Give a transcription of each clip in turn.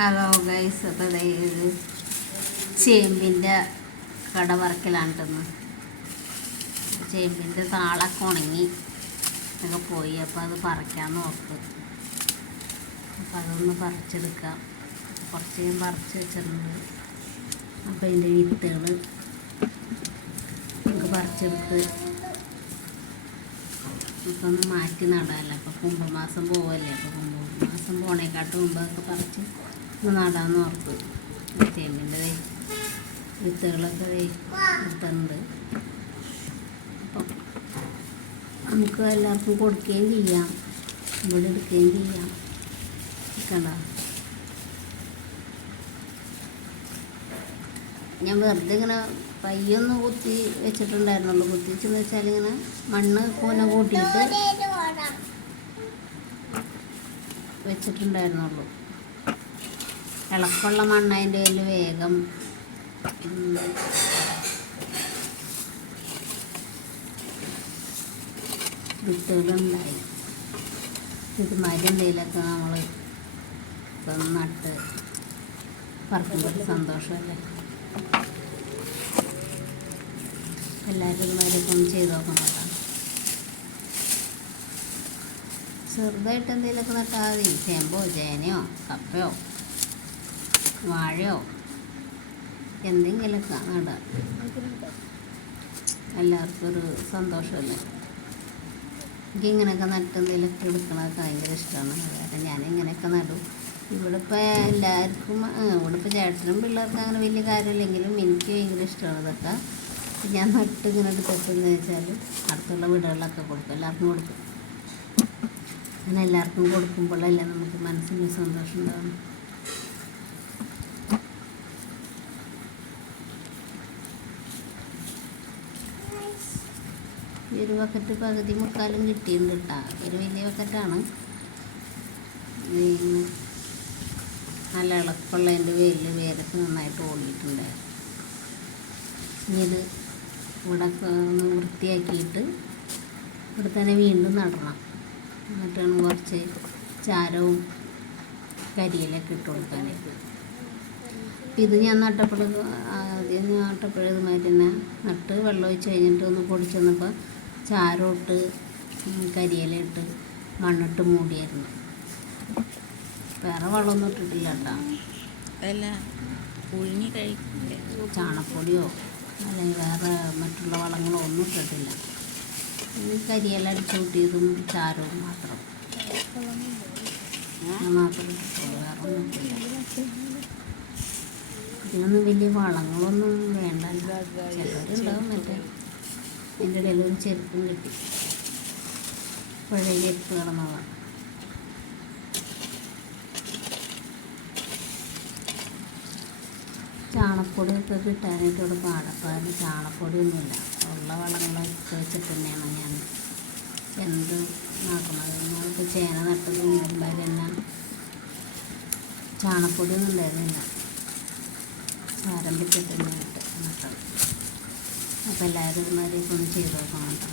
Hello guys അപ്പോൾ ഇത് ചേമ്പിന്റെ കട കിട്ടുന്നത് കേട്ടോ ചേമ്പിന്റെ താളൊക്കെ ഉണങ്ങി ഒക്കെ പോയി. അപ്പോൾ അത് പറിക്കാൻ നോക്ക്. അപ്പോൾ അതൊന്ന് പറിച്ചെടുക്കാം. കുറച്ച് ഞാൻ പറിച്ച് വെച്ചിട്ടുണ്ട്. അപ്പോൾ ഇതിന്റെ വിത്തുകൾ നമുക്ക് പറിച്ചെടുത്ത് ഇപ്പം ഒന്ന് മാറ്റി നടാമല്ലോ അപ്പോൾ കുംഭമാസം പോവല്ലേ? അപ്പോൾ കുംഭമാസം പോണേക്കാട്ട് മുമ്പൊക്കെ പറിച്ച് ഒന്ന് നടാമെന്ന് ഓർത്ത് ദേ. വിത്തുകളൊക്കെ ഇട്ടുണ്ട് അപ്പം നമുക്ക് എല്ലാവർക്കും കൊടുക്കുകയും ചെയ്യാം. ഇവിടെ എടുക്കുകയും ചെയ്യാം. കണ്ട? ഞാൻ വെറുതെ ഇങ്ങനെ പയ്യൊന്ന് കുത്തി വെച്ചിട്ടുണ്ടായിരുന്നുള്ളൂ. കുത്തിച്ചെന്ന് വെച്ചാൽ ഇങ്ങനെ മണ്ണ് കൂന കൂട്ടിയിട്ട് വെച്ചിട്ടുണ്ടായിരുന്നുള്ളൂ. ഇളക്കമുള്ള മണ്ണ് അതിന്റെ കയ്യിൽ വേഗം. വിത്തുകളുണ്ടായി ഇതുമാതിരി എന്തെങ്കിലുമൊക്കെ നമ്മൾ ഇപ്പം നട്ട് പറക്കുമ്പോൾ സന്തോഷമല്ലേ? എല്ലാവരും ഇതുമാതിരിയൊക്കെ ഒന്ന് ചെയ്ത് നോക്കണം ചെറുതായിട്ട് എന്തെങ്കിലുമൊക്കെ നട്ടാൽ മതി. ചേമ്പോ ചേനയോ കപ്പയോ വാഴയോ? എന്തെങ്കിലുമൊക്കെ നടാം എല്ലാവർക്കും ഒരു സന്തോഷമല്ലേ? എനിക്ക് ഇങ്ങനെയൊക്കെ നട്ട് എന്തെങ്കിലുമൊക്കെ ഭയങ്കര ഇഷ്ടമാണ്. കാരണം ഞാൻ ഇങ്ങനെയൊക്കെ നടും. ഇവിടെ ഇപ്പോൾ എല്ലാവർക്കും ഇവിടെ ഇപ്പോൾ ചേട്ടനും പിള്ളേർക്ക് അങ്ങനെ വലിയ കാര്യമില്ലെങ്കിലും എനിക്ക് ഭയങ്കര ഇഷ്ടമാണ് ഇതൊക്കെ ഞാൻ നട്ട് ഇങ്ങനെ എടുത്തെന്ന് വെച്ചാൽ അടുത്തുള്ള വീടുകളിലൊക്കെ കൊടുക്കും. എല്ലാവർക്കും കൊടുക്കും. അങ്ങനെ എല്ലാവർക്കും കൊടുക്കുമ്പോഴല്ലേ നമുക്ക് മനസ്സിന് സന്തോഷം ഉണ്ടാവും ഒരു ബക്കറ്റ് പകുതി മുക്കാലും കിട്ടിയിട്ടുണ്ട് കേട്ടോ. ഒരു വലിയ ബക്കറ്റാണ് നല്ല ഇളക്കമുള്ളതിന്റെ വേരിൽ വേരൊക്കെ നന്നായിട്ട് ഓടിയിട്ടുണ്ട്. ഇനി ഇത് ഇവിടെ ഒന്ന് വൃത്തിയാക്കിയിട്ട് ഇവിടെ തന്നെ വീണ്ടും നടണം. എന്നിട്ടാണ് കുറച്ച് ചാരവും കരിയിലൊക്കെ ഇട്ട് കൊടുക്കാനായിട്ട് അപ്പം ഇത് ഞാൻ നട്ടപ്പോൾ ആദ്യം നട്ടപ്പോൾ ഇതുമാതിരി തന്നെ നട്ട് വെള്ളം ഒഴിച്ച് കഴിഞ്ഞിട്ട് ഒന്ന് പൊടിച്ച് വന്നപ്പോൾ ചാരം കരിയിലിട്ട് മണ്ണിട്ട് മൂടിയായിരുന്നു. വേറെ വളമൊന്നും ഇട്ടിട്ടില്ല കേട്ടോ. അല്ല പുഴുങ്ങി കഴിക്കില്ലേ? ചാണപ്പൊടിയോ അല്ലെങ്കിൽ വേറെ മറ്റുള്ള വളങ്ങളോ ഒന്നും ഇട്ടിട്ടില്ല. കരിയില അടിച്ചു കൂട്ടിയതും ചാരവും മാത്രം. മാത്രം വേറെ ഒന്നും ഇതിനൊന്നും വലിയ വളങ്ങളൊന്നും വേണ്ട ചിലരുണ്ടാവും മറ്റേ. എന്റെ ഇടയിൽ ഒരു ചെരുപ്പും കിട്ടി. പഴയ ചെരുപ്പ് കിടന്നതാണ് ചാണപ്പൊടിയൊക്കെ കിട്ടാനായിട്ട് ഇവിടെ പാടപ്പാട് ചാണപ്പൊടിയൊന്നുമില്ല. ഉള്ള വളങ്ങളൊക്കെ വെച്ചിട്ട് തന്നെയാണ് ഞാൻ എന്ത് നോക്കുന്നത് ഞങ്ങൾക്ക് ചേന നട്ടത് മുമ്പേ തന്നെ ചാണപ്പൊടിയൊന്നും ഉണ്ടായിരുന്നില്ല. ചാരം വിട്ടിട്ട് തന്നെ നട്ടത്. അപ്പോൾ എല്ലാവരും ഇതുമാതിരിയൊക്കെ ഒന്ന് ചെയ്ത് നോക്കണം കേട്ടോ.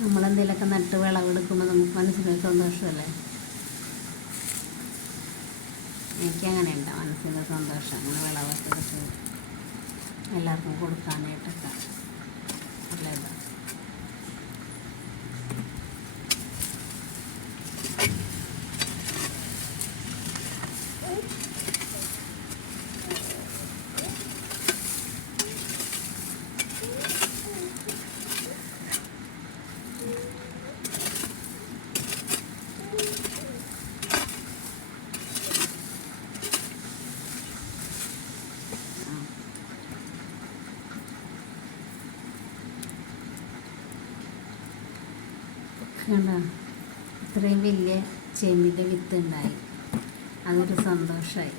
നമ്മളെന്തെങ്കിലുമൊക്കെ നട്ട് വിളവെടുക്കുമ്പോൾ നമുക്ക് മനസ്സിന് സന്തോഷമല്ലേ? എനിക്ക് അങ്ങനെ ഉണ്ടാവും മനസ്സിന്റെ സന്തോഷം അങ്ങനെ വിളവൊക്കെ എടുത്ത് എല്ലാവർക്കും കൊടുക്കാനായിട്ടൊക്കെ നല്ല ഇതാണ് കണ്ടോ? ഇത്രയും വലിയ ചെമ്പിന്റെ വിത്ത് ഉണ്ടായി. അതൊരു സന്തോഷമായി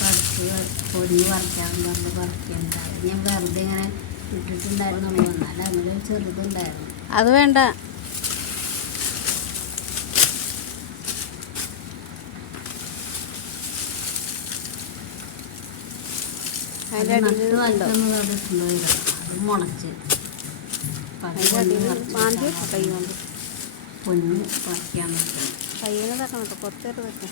പറിച്ച് പൊടി പറിക്കാൻ പറഞ്ഞ് പറിക്കണ്ടായി ഞാൻ വെറുതെ ഇങ്ങനെ ഇട്ടിട്ടുണ്ടായിരുന്നു എന്നാലും അതിലൊരു ചെറുതുണ്ടായിരുന്നു. അത് വേണ്ട അത് അതിന്റെ നട്ട് അടിയിൽ വായിക്കുന്നത് അവിടെ ഇട്ടുണ്ടായതാണ് അത് മുളച്ച്. കൈ കൊണ്ട് പൊന്ന് പറിക്കാൻ നിൽക്കണം തക്കണം കേട്ടോ.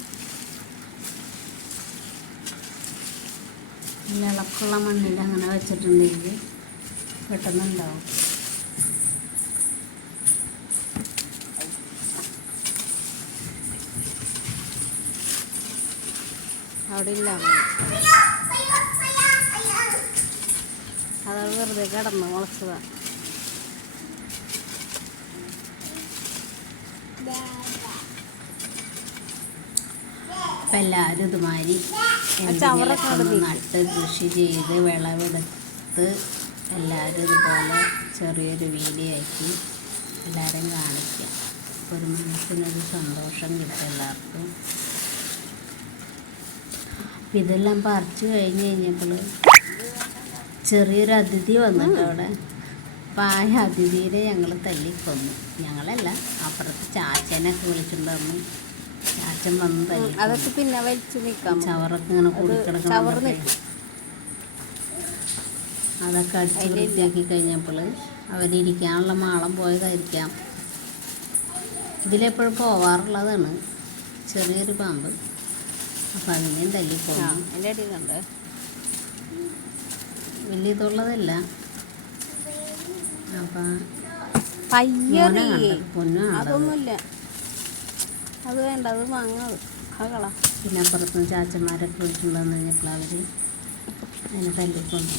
നല്ല ഇളക്കുള്ള മണ്ണിൽ അങ്ങനെ വെച്ചിട്ടുണ്ടെങ്കിൽ പെട്ടെന്നുണ്ടാവും. അവിടെ ഇല്ല. അത് വെറുതെ കിടന്ന് മുളച്ചതാ. അപ്പം എല്ലാവരും ഇതുമാതിരി നട്ട് കൃഷി ചെയ്ത് വിളവെടുത്ത് എല്ലാവരും ഇതുപോലെ ചെറിയൊരു വീഡിയോ ആക്കി എല്ലാവരും കാണിക്കുക ഒരു മനസ്സിനൊരു സന്തോഷം കിട്ടും എല്ലാവർക്കും. ഇതെല്ലാം പറിച്ചു കഴിഞ്ഞ് കഴിഞ്ഞപ്പോൾ ചെറിയൊരു അതിഥി വന്നിട്ട് അവിടെ. അപ്പം ആ അതിഥിയെ ഞങ്ങൾ തല്ലിക്കൊന്നു ഞങ്ങളല്ല അപ്പുറത്ത് ചാച്ചനൊക്കെ വിളിച്ചിട്ടുണ്ടായിരുന്നു ചാച്ചൻ വന്ന് തല്ലി അതൊക്കെ പിന്നെ വലിച്ചു നിൽക്കാം ചവറൊക്കെ ഇങ്ങനെ കൂടിക്കിടക്കണം അതൊക്കെ അടിച്ച് വൃത്തിയാക്കി കഴിഞ്ഞപ്പോൾ അവരിയ്ക്കാനുള്ള മാളം പോയതായിരിക്കാം. ഇതിലെപ്പോഴും പോവാറുള്ളതാണ്. ചെറിയൊരു പാമ്പ്. അപ്പം അതിനെയും തല്ലിപ്പോകും എന്റെ അടിയിലുണ്ട്. വലിയ ഇതുള്ളതല്ല അപ്പം അതൊന്നുമില്ല. അത് വേണ്ട അത് വാങ്ങാത് പിന്നെ അപ്പുറത്തും ചാച്ചന്മാരൊക്കെ വിളിച്ചുകൊണ്ട് വന്നു കഴിഞ്ഞപ്പോൾ അവർ അതിനെ തല്ലിക്കൊണ്ടു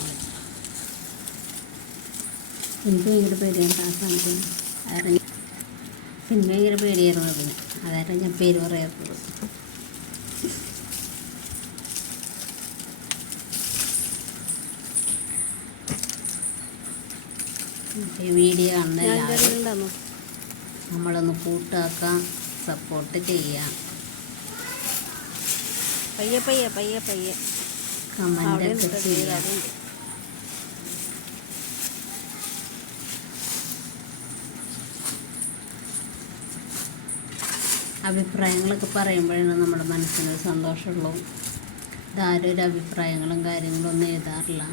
എനിക്ക് ഭയങ്കര പേടിയായിരുന്നു ആ സമയത്ത്. അതായത് പിന്നെ ഭയങ്കര പേടിയായിരുന്നു അതിന്. അതായത് ഞാൻ പേര് പറയാത്തത്. ഈ വീഡിയോ കാണുന്ന നമ്മളൊന്ന് കൂട്ടാക്കാൻ സപ്പോർട്ട് ചെയ്യാം. പയ്യെ പയ്യെ പയ്യെ പയ്യെ. കമന്റൊക്കെ ചെയ്യാം. അഭിപ്രായങ്ങളൊക്കെ പറയുമ്പോഴാണ് നമ്മുടെ മനസ്സിന് സന്തോഷമുള്ളൂ. ഇതാരും ഒരു അഭിപ്രായങ്ങളും കാര്യങ്ങളും ഒന്നും എഴുതാറില്ല.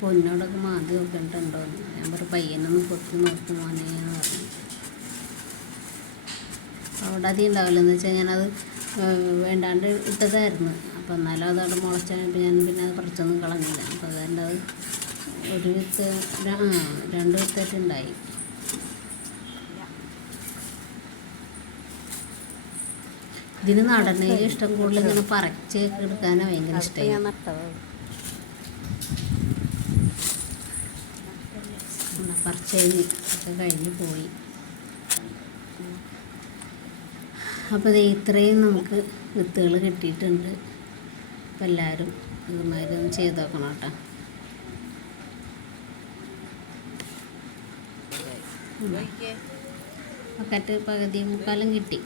പൊന്നോടൊക്കെ മാതി നോക്കണ്ടോ ഞാൻ പറയും പയ്യനൊന്ന് കൊത്തി നോക്കി മോനെ എന്ന് പറഞ്ഞു. അവിടെ അതി ഉണ്ടാവില്ല എന്ന് വെച്ചാൽ ഞാനത് വേണ്ടാണ്ട് ഇട്ടതായിരുന്നു. അപ്പോൾ എന്നാലും അതവിടെ മുളച്ച കഴിഞ്ഞപ്പോൾ ഞാൻ പിന്നെ അത് കുറച്ചൊന്നും കളഞ്ഞില്ല. അപ്പോൾ അതുകൊണ്ട് അത് ഒരു വിത്ത് ആ രണ്ട് വിത്തായിട്ട് ഉണ്ടായി ഇതിന് നടനെ ഇഷ്ടം കൂടുതൽ ഇങ്ങനെ പറിച്ച് എടുക്കാനാണ് ഭയങ്കര ഇഷ്ടമായി ഞാൻ നട്ടത് പറിച്ച് കഴിഞ്ഞ് ഒക്കെ കഴിഞ്ഞ് പോയി. അപ്പോൾ ഇത് ഇത്രയും നമുക്ക് വിത്തുകൾ കിട്ടിയിട്ടുണ്ട്. അപ്പം എല്ലാവരും ഇതുമാതിരി ഒന്ന് ചെയ്ത് നോക്കണം കേട്ടോ. പക്കറ്റ് പകുതി മുക്കാലും കിട്ടി.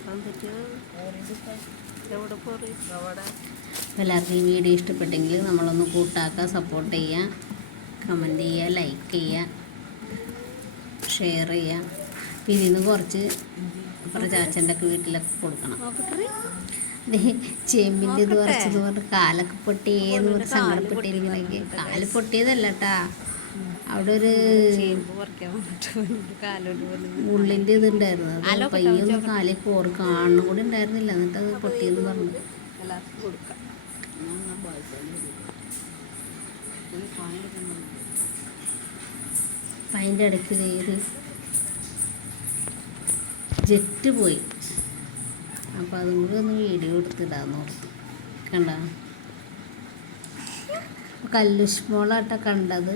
അപ്പോൾ എല്ലാവർക്കും ഈ വീഡിയോ ഇഷ്ടപ്പെട്ടെങ്കിൽ നമ്മളൊന്ന് കൂട്ടാക്കുക സപ്പോർട്ട് ചെയ്യുക കമന്റ് ചെയ്യുക ലൈക്ക് ചെയ്യുക ഷെയർ ചെയ്യാം. പിന്നെ ഇന്ന് കുറച്ച് അപ്പുറം ചാച്ചന്റെ ഒക്കെ വീട്ടിലൊക്കെ കൊടുക്കണം ചെമ്പിന്റെ ഇത് കുറച്ചത് പറഞ്ഞ് കാലൊക്കെ പൊട്ടിയെന്ന് പറഞ്ഞ് സങ്കടപ്പെട്ടിരിക്കണമെങ്കിൽ കാൽ പൊട്ടിയതല്ല കേട്ടാ അവിടെ ഒരു ഉള്ളിന്റെ ഇത് ഉണ്ടായിരുന്നു. അത് പയ്യൊന്നും കാലിൽ കോറ് കാണും കൂടി ഉണ്ടായിരുന്നില്ല. എന്നിട്ട് അത് പൊട്ടിയെന്ന് പറഞ്ഞു. എല്ലാവർക്കും കൊടുക്കാം. അതിന്റെ ഇടയ്ക്ക് ഒരു ജെറ്റ് പോയി. അപ്പോൾ അതും കൂടി ഒന്ന് വീഡിയോ എടുത്തിടാന്ന് ഓർത്തു. കണ്ട? കല്ലുഷ്മോളാട്ട കണ്ടത്.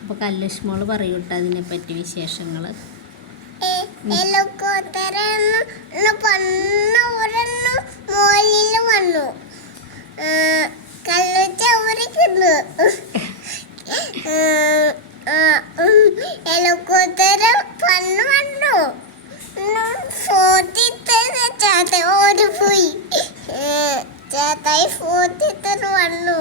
അപ്പോൾ കല്ലുഷ്മോൾ പറയൂട്ടോ അതിനെപ്പറ്റി വിശേഷങ്ങൾ വന്നു. കല്ലുച്ച ചവറിക്കുന്നു എലക്കോത്തര ലൈഫ് വന്നു.